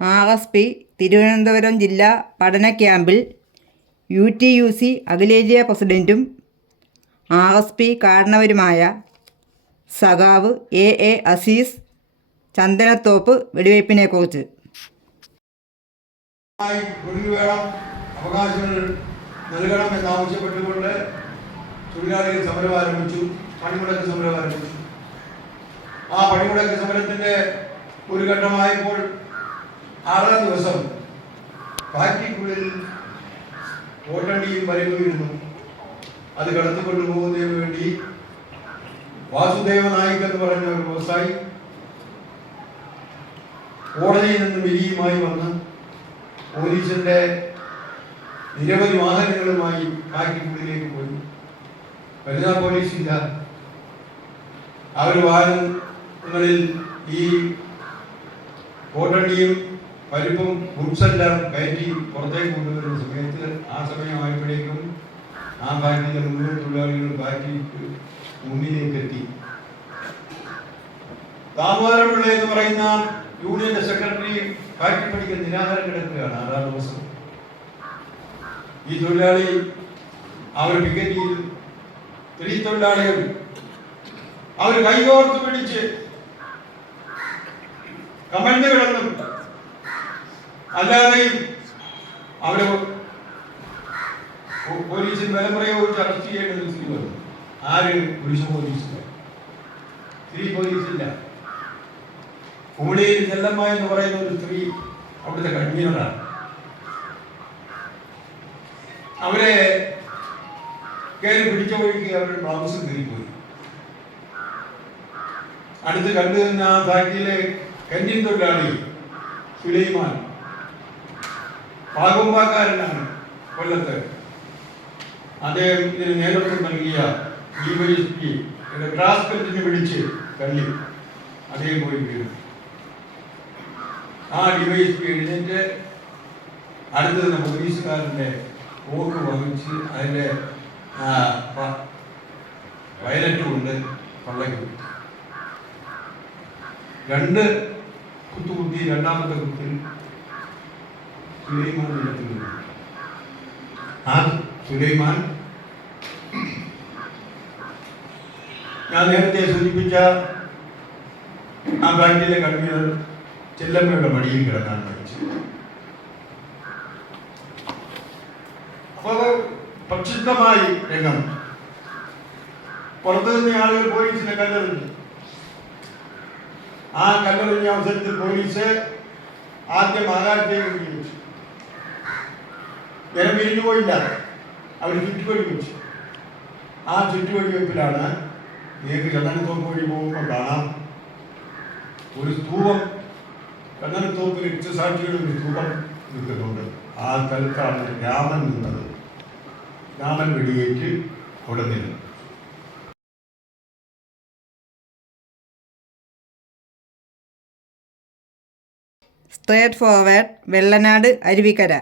RSP Thiruvananthapuram ജില്ലാ പഠന ക്യാമ്പിൽ UTUC അഖിലേന്ത്യാ പ്രസിഡന്റും RSP കാരണവരുമായ സഖാവ് AA അസീസ് ചന്ദനത്തോപ്പ് വെടിവയ്പ്പിനെക്കുറിച്ച്. അവകാശങ്ങൾ നൽകണം എന്നാവശ്യപ്പെട്ടുകൊണ്ട് തൊഴിലാളികൾ സമരം ആരംഭിച്ചു, പണിമുടക്ക് സമരം ആരംഭിച്ചു. ആ പണിമുടക്ക് സമരത്തിന്റെ ഒരു ഘട്ടമായപ്പോൾ 6-ാം ദിവസം ഫാക്ടറിക്കുള്ളിൽ ഓട്ടണ്ടിയും പരിവുമായിരുന്നു. അത് കടത്തിക്കൊണ്ടുപോകുന്നതിന് വേണ്ടി വാസുദേവ നായിക് എന്ന് പറഞ്ഞ ഒരു വ്യവസായി കോടതിയിൽ നിന്ന് വിധിയുമായി വന്ന് പോലീസിന്റെ നിരവധി വാഹനങ്ങളുമായി ഫാക്ടറിക്കുള്ളിലേക്ക് പോയി. വനിതാ പോലീസ് ഇല്ല. അവർ വാഹനങ്ങളിൽ ഈ കോട്ടണ്ടിയും പരിപ്പും ഗുഡ്സെല്ലാം കയറ്റി പുറത്തേക്ക് കൊണ്ടുവരുന്ന സമയത്ത് ആ സമയമായപ്പോഴേക്കും ആ ഫാക്ടറിയിലെ മുഴുവൻ തൊഴിലാളികൾ ഫാക്ടറിക്ക് മുന്നിലേക്ക് എത്തി. ദാമോദരപിള്ള എന്ന് പറയുന്ന യൂണിയന്റെ സെക്രട്ടറി ഫാക്ടറി പഠിക്കാൻ നിരാഹാരം കിടക്കുകയാണ് 6-ാം ദിവസം. ഈ തൊഴിലാളി അവർ പിക്കറ്റ് ചെയ്തു. സ്ത്രീ തൊഴിലാളികൾ അവർ കൈകോർത്ത് പിടിച്ച് കമഴ്ന്നു കിടന്നു. അല്ലാതെയും അവര് പോലീസിന് ബലം പ്രയോഗിച്ച് അറസ്റ്റ് ചെയ്യേണ്ട ഒരു സ്ഥിതി വന്നു. ആര്? പുരുഷ പോലീസില്ല, സ്ത്രീ പോലീസില്ല. കൂടിയിൽ ചെല്ലമ്മ എന്ന് പറയുന്ന ഒരു സ്ത്രീ അവിടുത്തെ കൺവീനറാണ്. അവരെ കയറി പിടിച്ച വഴിക്ക് അവരുടെ ബ്ലൗസ് കയറിപ്പോയി. അടുത്ത് കണ്ടു നിന്ന ആ ഫാക്ടറിയിലെ കന്യൻ തൊഴിലാളി സുലൈമാൻ, പാകുമ്പാക്കാരനാണ്, കൊല്ലത്ത്. അദ്ദേഹം ഇതിന് നേതൃത്വം നൽകിയ DYSP ട്രാൻസ്പെറന്റിനെ പിടിച്ച് തള്ളി അദ്ദേഹം പോയി വീണു. ആ DYSP എഴുന്നേറ്റ് അടുത്ത് നിന്ന് പോലീസുകാരൻ്റെ പോക്ക് വഹിച്ച് അതിൻ്റെ വയലറ്റ് കൊണ്ട് കൊള്ളയ്ക്ക് 2 കുത്തുകുത്തി. 2ാമത്തെ കുത്തിൽ സുലൈമാൻ നിലത്ത് വീണു. ആ സുലൈമാൻ ഞാൻ നേരത്തെ സൂചിപ്പിച്ച ആ ബാങ്കിലെ കൺവീനർ ചെല്ലമ്മയുടെ മടിയിൽ കിടക്കാൻ പഠിച്ചു. അപ്പോൾ പ്രക്ഷുബ്ധമായി രംഗം. പുറത്തു നിന്ന ആളുകൾ പോലീസിനെ കല്ലെറിഞ്ഞു. ആ കല്ലെറിഞ്ഞ അവസരത്തിൽ പോലീസ് ആദ്യം ആകാശത്തേക്ക് വെടിവെച്ചു. ജനം പിരിഞ്ഞു പോയില്ല, അവർ ചുറ്റുവഴി വെച്ചു. ആ ചുറ്റുവഴി വെപ്പിലാണ് നിങ്ങൾക്ക് ചന്ദനത്തോപ്പ് വഴി പോകുമ്പോൾ കാണാം ഒരു സ്തൂപം, ചന്ദനത്തോപ്പ് രക്തസാക്ഷിയുടെ ഒരു സ്തൂപം നിൽക്കുന്നുണ്ട്. ആ സ്ഥലത്താണ് രാമൻ നിന്നത്. രാമൻ വെടിയേറ്റ് അവിടെ നിന്നു. Straight forward, Vellanad, Aruvikkara.